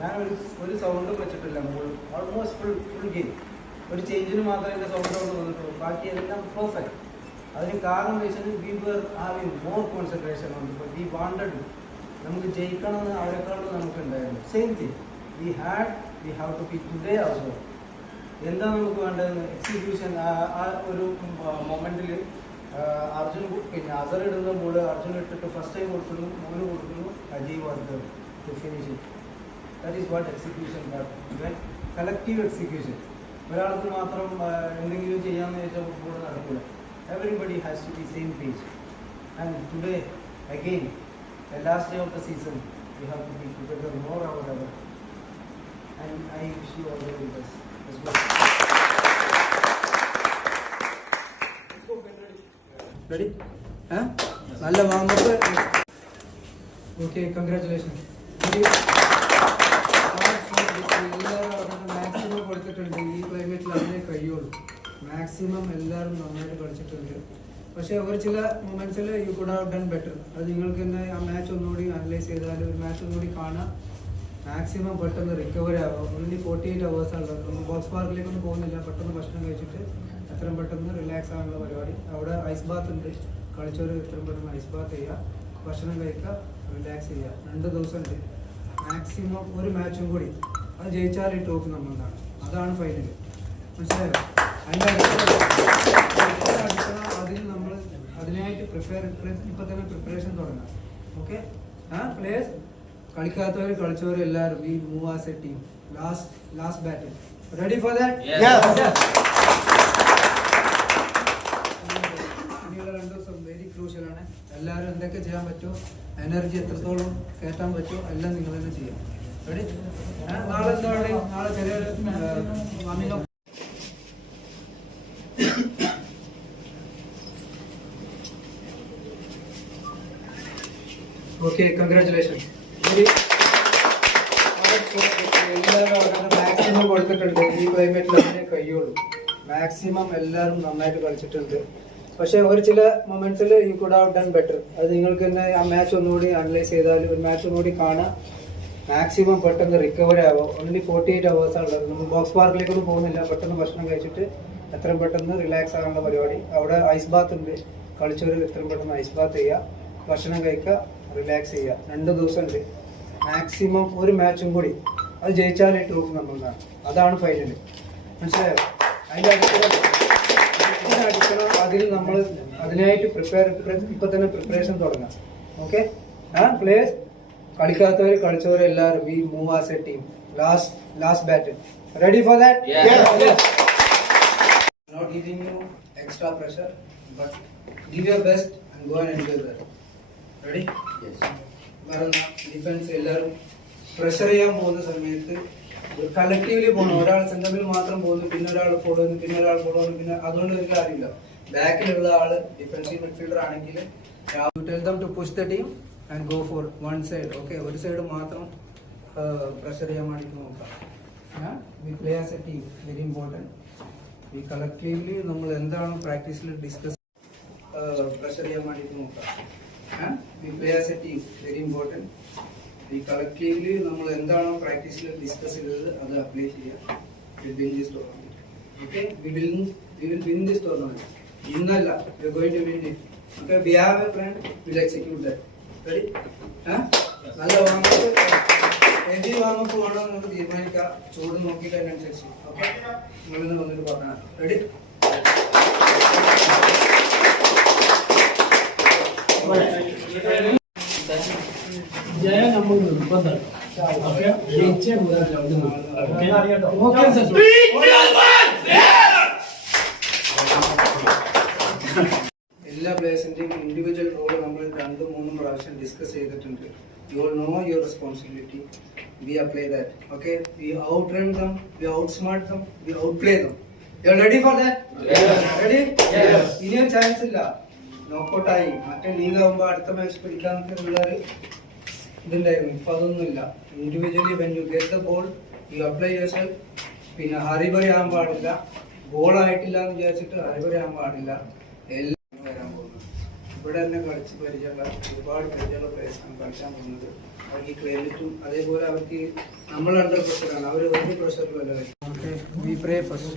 ഞാൻ ഒരു സൗണ്ടും വെച്ചിട്ടില്ല. Almost full game. ഒരു ചേഞ്ചിന് മാത്രമേ എൻ്റെ സൗണ്ട് ഔട്ട് വന്നിട്ടുള്ളൂ. ബാക്കി എല്ലാം പെർഫെക്റ്റ്. അതിന് കാരണം എന്ന് വെച്ചാൽ we were having more concentration on we wanted. നമുക്ക് ജയിക്കണമെന്ന് അവരെക്കാളും നമുക്കുണ്ടായിരുന്നു. Same thing we have to be today also. എന്താ നമുക്ക് വേണ്ടതെന്ന് എക്സിക്യൂഷൻ. ആ ഒരു മൊമെന്റിൽ അർജുൻ പിന്നെ അസർ ഇടുന്ന ബോൾ അർജുൻ ഇട്ടിട്ട് ഫസ്റ്റ് ടൈം കൊടുക്കുന്നു, മോന് കൊടുക്കുന്നു, അജീവ് വർദ്ധർ to finish it. That is what execution. Collective execution. ഒരാൾക്ക് മാത്രം എന്തെങ്കിലും ചെയ്യാമെന്ന് ചോദിച്ചാൽ ഫുട്ബോൾ നടക്കില്ല. Everybody has to be same page. And today, again, the last day of the season, we have to be together more or ever. And I wish you all the very best. Let's go. Let's go, Ben. Ready? Huh? Nalla warm up. Okay, congratulations. Maximum കൊടുത്തിട്ടുണ്ട്. ഈ ക്ലൈമറ്റിൽ അതിനെ കഴിയുള്ളൂ. Maximum എല്ലാവരും നന്നായിട്ട് കളിച്ചിട്ടുണ്ട്. പക്ഷേ ഒരു ചില മൊമെന്റ്സിൽ you could have done better. അത് നിങ്ങൾക്ക് തന്നെ ആ മാച്ച് ഒന്നുകൂടി അനലൈസ് ചെയ്താൽ ഒരു മാച്ച് ഒന്നുകൂടി കാണാം. മാക്സിമം പെട്ടെന്ന് റിക്കവറി ആവാം. ഓൺലി 48 hours ഉള്ളത്. നമ്മൾ ബോക്സ് പാർക്കിലേക്കൊന്നും പോകുന്നില്ല. പെട്ടെന്ന് ഭക്ഷണം കഴിച്ചിട്ട് എത്രയും പെട്ടെന്ന് റിലാക്സ് ആകാനുള്ള പരിപാടി. അവിടെ ഐസ് ബാത്ത് ഉണ്ട്. കളിച്ചവർ എത്രയും പെട്ടെന്ന് ഐസ് ബാത്ത് ചെയ്യുക, ഭക്ഷണം കഴിക്കുക, റിലാക്സ് ചെയ്യുക. 2 ദിവസം ഉണ്ട്. മാക്സിമം ഒരു മാച്ചും കൂടി അത് ജയിച്ചാൽ ഈ ട്രോഫി നമ്മളാണ്. അതാണ് ഫൈനൽ. മനസ്സിലായോ? അതിന് നമ്മൾ അതിനായിട്ട് ഇപ്പൊ തന്നെ പ്രിപ്പറേഷൻ തുടങ്ങാം. ഓക്കെ? പ്ലേയേഴ്സ് കളിക്കാത്തവർ കളിച്ചവർ എല്ലാവരും ഈ move as a team. Last battle ready for that? ഇനിയുള്ള 2 ദിവസം വെരി ക്രൂഷ്യൽ ആണ്. എല്ലാവരും എന്തൊക്കെ ചെയ്യാൻ പറ്റുമോ, എനർജി എത്രത്തോളം കയറ്റാൻ പറ്റുമോ എല്ലാം നിങ്ങൾ തന്നെ ചെയ്യാം. റെഡി? നാളെ എന്താണ്? നാളെ ചെറിയൊരു വാമിംഗ്. Okay, congratulation. എല്ലാവരും മാക്സിമം കൊടുത്തിട്ടുണ്ട്. ഈ ക്ലൈമറ്റിൽ അതിനെ കഴിയുള്ളൂ. മാക്സിമം എല്ലാവരും നന്നായിട്ട് കളിച്ചിട്ടുണ്ട്. പക്ഷേ ഒരു ചില മൊമെന്റ്സിൽ you could have done better. അത് നിങ്ങൾക്ക് തന്നെ ആ മാച്ച് ഒന്നുകൂടി അനലൈസ് ചെയ്താൽ ഒരു മാച്ച് ഒന്നുകൂടി കാണാം. മാക്സിമം പെട്ടെന്ന് റിക്കവറി ആവാം. ഓൺലി 48 hours ഉള്ളത്. നമ്മൾ ബോക്സ് പാർക്കിലേക്കൊന്നും പോകുന്നില്ല. പെട്ടെന്ന് ഭക്ഷണം കഴിച്ചിട്ട് എത്രയും പെട്ടെന്ന് റിലാക്സ് ആകാനുള്ള പരിപാടി. അവിടെ ഐസ് ബാത്ത് ഉണ്ട്. കളിച്ചവർ എത്രയും പെട്ടെന്ന് ഐസ് ബാത്ത് ചെയ്യുക, ഭക്ഷണം കഴിക്കുക, റിലാക്സ് ചെയ്യുക. 2 ദിവസം ഉണ്ട്. മാക്സിമം ഒരു മാച്ചും കൂടി അത് ജയിച്ചാൽ ഈ ട്രോഫി നമ്മളാണ്. അതാണ് ഫൈനൽ. മനസ്സിലായോ? അതിൻ്റെ അടിക്കണം. അതിൽ നമ്മൾ അതിനായിട്ട് ഇപ്പൊ തന്നെ പ്രിപ്പറേഷൻ തുടങ്ങാം. ഓക്കെ? പ്ലേയേഴ്സ് കളിക്കാത്തവർ കളിച്ചവർ എല്ലാവരും we move as a team. Last battle ready for that? Not giving you extra pressure, but give your best and go and enjoy that. Ready? Yes. Varana defense എല്ലാവരും pressure ചെയ്യാൻ പോകുന്ന സമയത്ത് collectively പോകണം. ഒരാൾ സെന്ററിൽ മാത്രം പോകുന്നു, പിന്നെ ഒരാൾ ഫോളോ ചെയ്യുന്നു, പിന്നെ ഒരാൾ ഫോളോ ചെയ്യുന്നു. പിന്നെ അതുകൊണ്ട് ഒരു കാര്യമില്ല. ബാക്കിലുള്ള ആള് ഡിഫൻസീവ് മിഡ്ഫീൽഡർ ആണെങ്കിൽ tell them to push the team and go for one side. Okay, ഒരു സൈഡ് മാത്രം പ്രഷർ ചെയ്യാൻ വേണ്ടി നോക്കാം. We play as a team, very important. ഈ കളക്റ്റീവ്ലി നമ്മൾ എന്താണ് പ്രാക്ടീസിൽ ഡിസ്കസ് പ്രഷർ ചെയ്യാൻ വേണ്ടിയിട്ട് നോക്കാം. We play as a team, very important. ഈ കളക്റ്റീവ്ലി നമ്മൾ എന്താണോ പ്രാക്ടീസിൽ ഡിസ്കസ് ചെയ്തത് അത് അപ്ലൈ ചെയ്യാം. Win this tournament. Okay? We will win this tournament. ഇന്നല്ല, we are going to win it. Okay? We have a plan, will execute that. Ready? നല്ല warm up, heavy വാങ്ങപ്പ് വേണോ നമുക്ക് തീരുമാനിക്കാം. ചൂട് നോക്കിയിട്ട് അതിനനുസരിച്ച്. ഓക്കെ? നിങ്ങളിന്ന് വന്നിട്ട് പറഞ്ഞാൽ റെഡി? ജയ നമ്മൾ നിർബന്ധം. എല്ലാ പ്ലേയേഴ്സിന്റെയും ഇൻഡിവിജ്വൽ റോള് നമ്മൾ 2-3 പ്രാവശ്യം ഡിസ്കസ് ചെയ്തിട്ടുണ്ട്. You all know your responsibility. We apply that. Okay? We outrun them, we outsmart them, we outplay them. You are ready for that? Yes. Ready? Yes. ഇനിയും chance ഇല്ല. Knockout ആയി. മറ്റേ league ആകുമ്പോൾ അടുത്ത match പിടിക്കാനുള്ളൊരു ഇതുണ്ടായിരുന്നു. ഇപ്പൊ അതൊന്നുമില്ല. Individually when you get the ball you apply your self. പിന്നെ ഹറിബറി ആകാൻ പാടില്ല. ഗോൾ ആയിട്ടില്ല എന്ന് വിചാരിച്ചിട്ട് ഹറിബറി ആകാൻ പാടില്ല. എല്ലാം വരാൻ പോകുന്നത് ഇവിടെ തന്നെ കളിച്ച് പരിചയമുള്ള ഒരുപാട് പരിചയമുള്ള പ്ലേയേഴ്സാണ് കളിക്കാൻ പോകുന്നത്. അവർക്ക് ക്രെഡിറ്റും അതേപോലെ അവർക്ക് നമ്മൾ അണ്ടർ പ്രഷറാണ്, അവർ വലിയ പ്രഷറിലല്ല. Okay, we pray first.